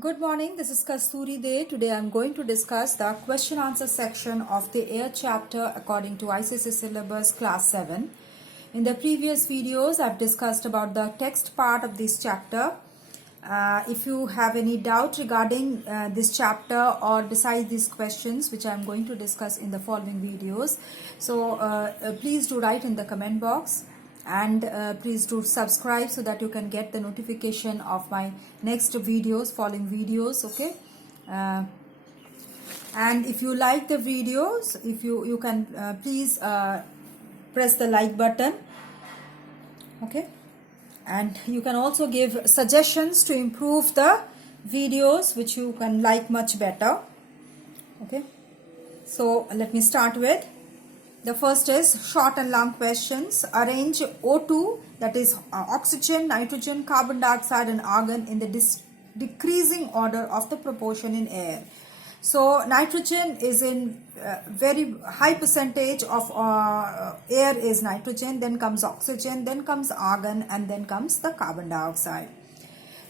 Good morning, this is Kasturi Day. Today I am going to discuss the question answer section of the air chapter according to ICSE syllabus class 7. In the previous videos I have discussed about the text part of this chapter. If you have any doubt regarding this chapter or besides these questions which I am going to discuss in the following videos, so please do write in the comment box. And please do subscribe so that you can get the notification of my next videos, following videos. Okay, and if you like the videos, if you can please press the like button. Okay, and you can also give suggestions to improve the videos which you can like much better. Okay, so let me start with the first is short and long questions. Arrange O2, that is oxygen, nitrogen, carbon dioxide and argon in the decreasing order of the proportion in air. So nitrogen is in very high percentage of air is nitrogen, then comes oxygen, then comes argon, and then comes the carbon dioxide.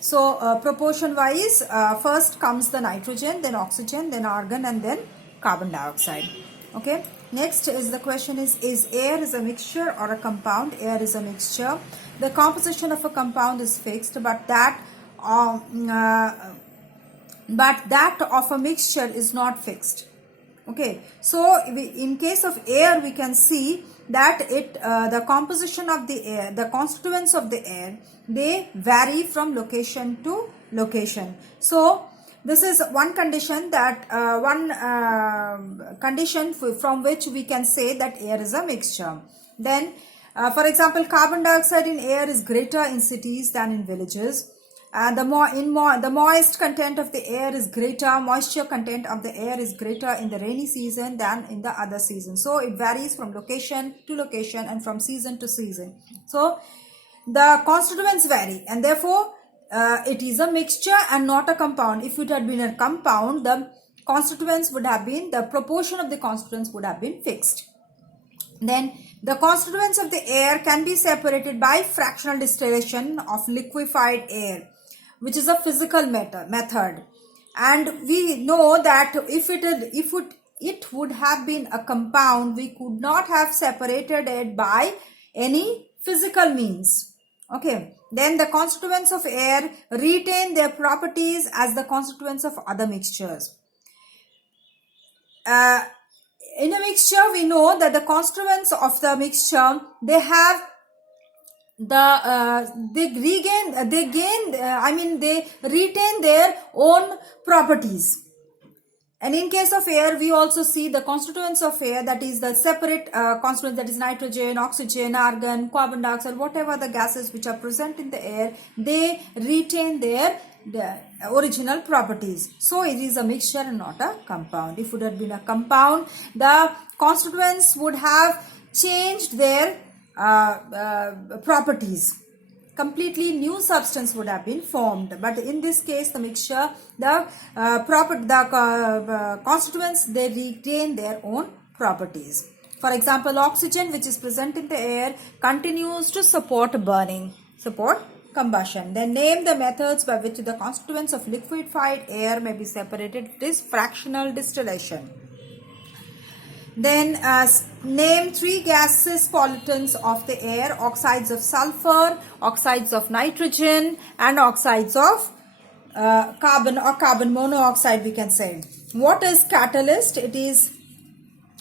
So proportion wise, first comes the nitrogen, then oxygen, then argon, and then carbon dioxide. Okay, next is the question is air is a mixture or a compound? Air is a mixture. The composition of a compound is fixed, but that of a mixture is not fixed. Okay, so in case of air we can see that the composition of the air, the constituents of the air, they vary from location to location. So this is one condition that condition from which we can say that air is a mixture. Then for example, carbon dioxide in air is greater in cities than in villages. The moist content of the air is greater, moisture content of the air is greater in the rainy season than in the other season. So it varies from location to location and from season to season. So the constituents vary, and therefore it is a mixture and not a compound. If it had been a compound, the constituents would have been, the proportion of the constituents would have been fixed. Then the constituents of the air can be separated by fractional distillation of liquefied air, which is a physical method. And we know that if it would have been a compound, we could not have separated it by any physical means. Okay, then the constituents of air retain their properties as the constituents of other mixtures. In a mixture, we know that the constituents of the mixture, they have they retain their own properties. And in case of air, we also see the constituents of air, that is the separate constituents, that is nitrogen, oxygen, argon, carbon dioxide, whatever the gases which are present in the air, they retain their original properties. So it is a mixture and not a compound. If it had been a compound, the constituents would have changed their properties. Completely new substance would have been formed, but in this case the mixture, the constituents, they retain their own properties. For example, oxygen, which is present in the air, continues to support combustion. Then name the methods by which the constituents of liquefied air may be separated. It is fractional distillation. Then name 3 gases pollutants of the air: oxides of sulfur, oxides of nitrogen, and oxides of carbon or carbon monoxide, we can say. What is catalyst? It is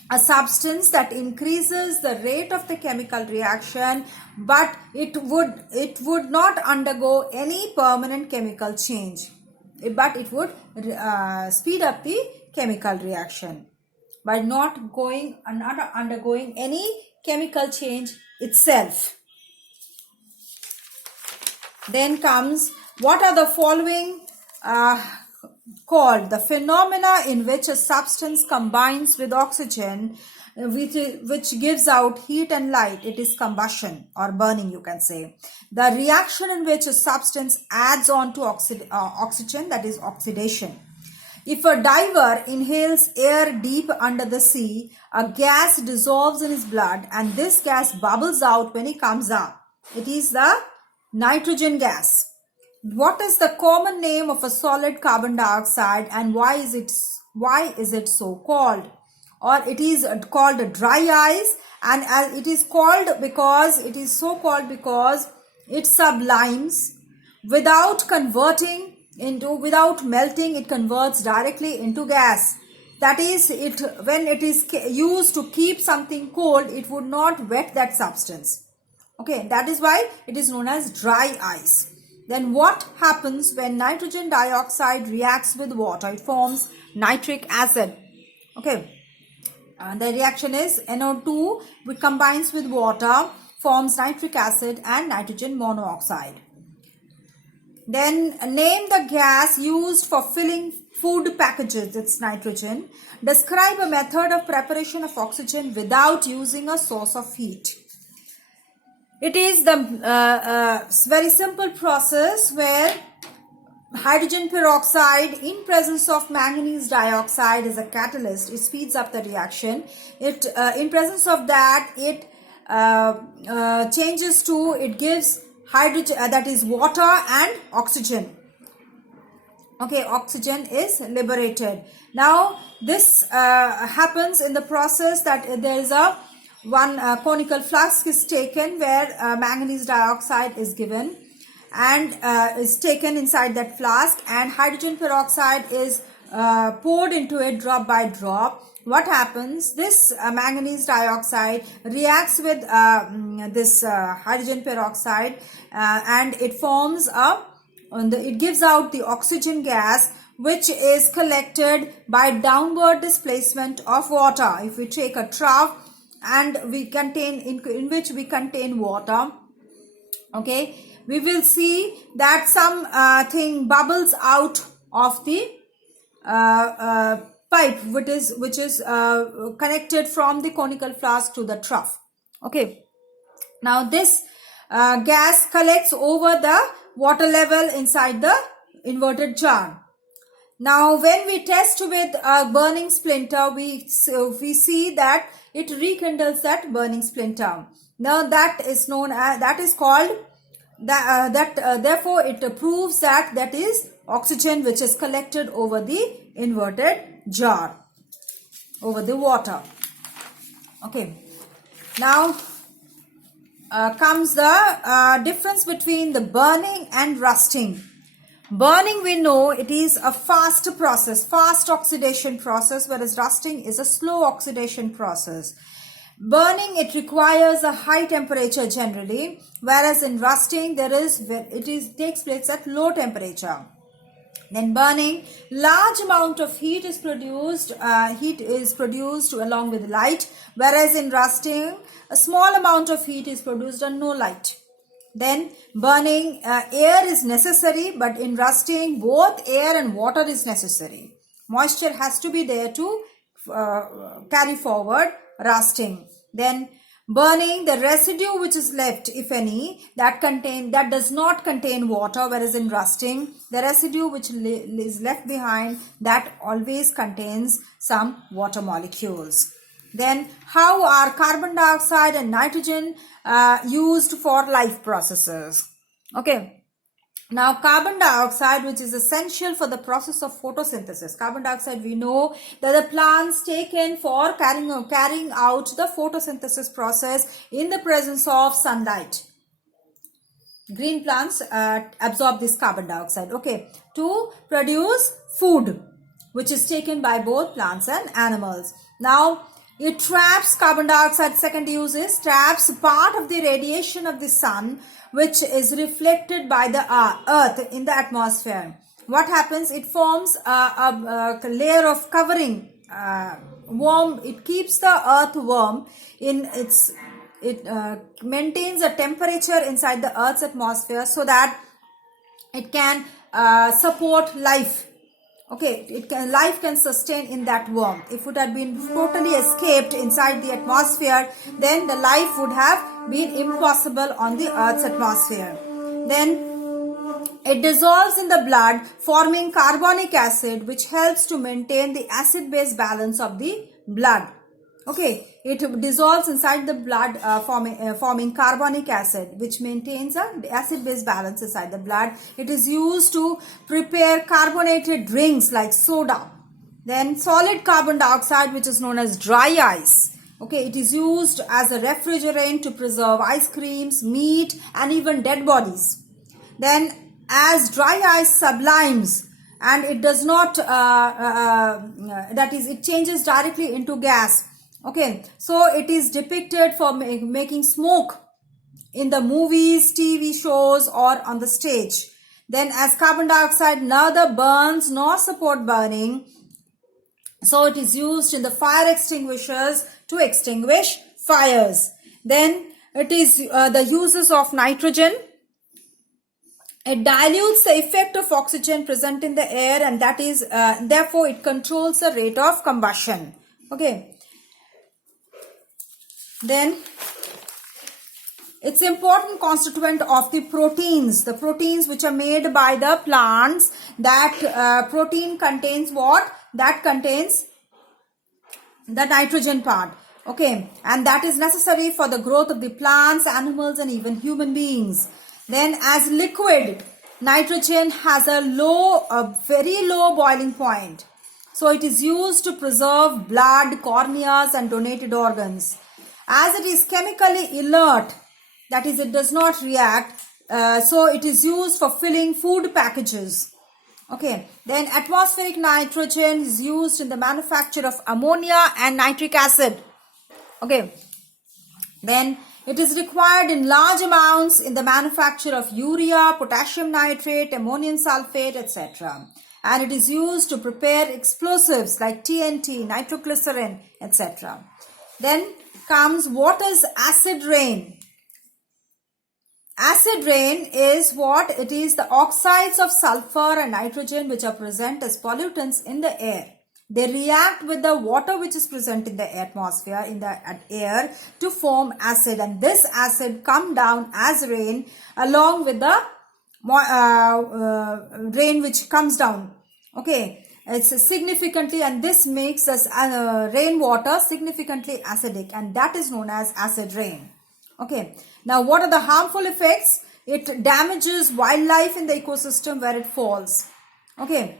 a substance that increases the rate of the chemical reaction, but it would not undergo any permanent chemical change, but it would speed up the chemical reaction by not undergoing any chemical change itself. Then comes, what are the following called? The phenomena in which a substance combines with oxygen, which gives out heat and light. It is combustion or burning, you can say. The reaction in which a substance adds on to oxygen, that is oxidation. If a diver inhales air deep under the sea, a gas dissolves in his blood and this gas bubbles out when he comes up. It is the nitrogen gas. What is the common name of a solid carbon dioxide, and why is it so called? Or it is called dry ice, and it is called because it is so called because it sublimes without without melting. It converts directly into gas. That is, when it is used to keep something cold, it would not wet that substance. Okay, that is why it is known as dry ice. Then what happens when nitrogen dioxide reacts with water? It forms nitric acid. Okay, the reaction is NO2, which combines with water, forms nitric acid and nitrogen monoxide. Then name the gas used for filling food packages. It's nitrogen. Describe a method of preparation of oxygen without using a source of heat. It is the very simple process where hydrogen peroxide in presence of manganese dioxide is a catalyst. It speeds up the reaction. In presence of that, it gives hydrogen, that is water and oxygen. Okay, oxygen is liberated. Now this happens in the process that there is one conical flask is taken where manganese dioxide is given and is taken inside that flask, and hydrogen peroxide is poured into it drop by drop. What happens? This manganese dioxide reacts with this hydrogen peroxide and it forms it gives out the oxygen gas, which is collected by downward displacement of water. If we take a trough and we contain in which we contain water, okay, we will see that some thing bubbles out of the pipe which is connected from the conical flask to the trough. Okay, now this gas collects over the water level inside the inverted jar. Now when we test with a burning splinter, we see that it rekindles that burning splinter. Now that is known as, that is called therefore it proves that is oxygen which is collected over the inverted jar, over the water. Okay, now comes the difference between the burning and rusting. Burning, we know it is a fast process, fast oxidation process, whereas rusting is a slow oxidation process. Burning, it requires a high temperature generally, whereas in rusting takes place at low temperature. Then burning, large amount of heat is produced along with light, whereas in rusting a small amount of heat is produced and no light. Then burning, air is necessary, but in rusting both air and water is necessary. Moisture has to be there to carry forward rusting. Then burning, the residue which is left, if any, that does not contain water, whereas in rusting the residue which is left behind, that always contains some water molecules. Then how are carbon dioxide and nitrogen used for life processes? Okay, now carbon dioxide, which is essential for the process of photosynthesis. Carbon dioxide, we know that the plants taken for carrying out the photosynthesis process in the presence of sunlight. Green plants absorb this carbon dioxide, okay, to produce food, which is taken by both plants and animals. Now it traps carbon dioxide. Second use is traps part of the radiation of the sun, which is reflected by the earth in the atmosphere. What happens? It forms a layer of covering, warm. It keeps the earth warm in its. It maintains a temperature inside the earth's atmosphere so that it can support life. Okay, life can sustain in that warmth. If it had been totally escaped inside the atmosphere, then the life would have been impossible on the Earth's atmosphere. Then it dissolves in the blood, forming carbonic acid, which helps to maintain the acid-base balance of the blood. Okay, it dissolves inside the blood, forming carbonic acid, which maintains a acid-base balance inside the blood. It is used to prepare carbonated drinks like soda. Then solid carbon dioxide, which is known as dry ice. Okay, it is used as a refrigerant to preserve ice creams, meat, and even dead bodies. Then as dry ice sublimes, and it does not, that is, it changes directly into gas. Okay, so it is depicted for making smoke in the movies, TV shows, or on the stage. Then as carbon dioxide neither burns nor support burning, so it is used in the fire extinguishers to extinguish fires. Then it is the uses of nitrogen. It dilutes the effect of oxygen present in the air, and that is therefore it controls the rate of combustion. Okay. Then it's important constituent of the proteins which are made by the plants. That protein contains what? That contains the nitrogen part. Okay, and that is necessary for the growth of the plants, animals, and even human beings. Then as liquid, nitrogen has a very low boiling point. So it is used to preserve blood, corneas, and donated organs. As it is chemically inert, that is, it does not react, so it is used for filling food packages. Okay, then atmospheric nitrogen is used in the manufacture of ammonia and nitric acid. Okay, then it is required in large amounts in the manufacture of urea, potassium nitrate, ammonium sulfate, etc. And it is used to prepare explosives like TNT, nitroglycerin, etc. Then comes, what is acid rain? Acid rain is what? It is the oxides of sulfur and nitrogen which are present as pollutants in the air. They react with the water which is present in the atmosphere, in the air, to form acid, and this acid come down as rain along with the rain which comes down. Okay, it's significantly, and this makes us rainwater significantly acidic, and that is known as acid rain. Okay, now what are the harmful effects? It damages wildlife in the ecosystem where it falls. Okay,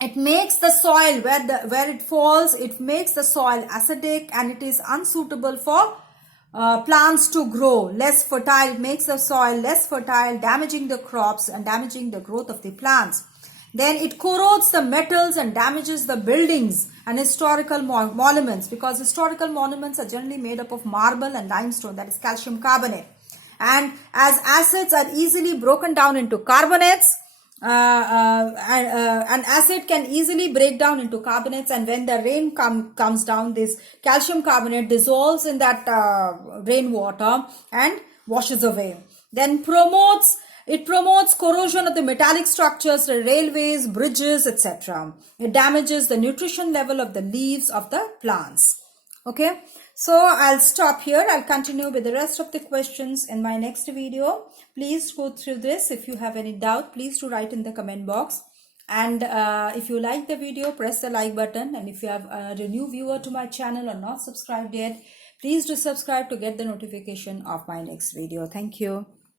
it makes the soil where it falls, it makes the soil acidic, and it is unsuitable for plants to grow, less fertile. It makes the soil less fertile, damaging the crops and damaging the growth of the plants. Then it corrodes the metals and damages the buildings and historical monuments, because historical monuments are generally made up of marble and limestone, that is calcium carbonate. And as acids are easily broken down into carbonates, and acid can easily break down into carbonates, and when the rain comes down, this calcium carbonate dissolves in that rainwater and washes away. Then it promotes corrosion of the metallic structures, the railways, bridges, etc. It damages the nutrition level of the leaves of the plants. Okay, so I'll stop here. I'll continue with the rest of the questions in my next video. Please go through this. If you have any doubt, please do write in the comment box. And if you like the video, press the like button. And if you have a new viewer to my channel or not subscribed yet, please do subscribe to get the notification of my next video. Thank you.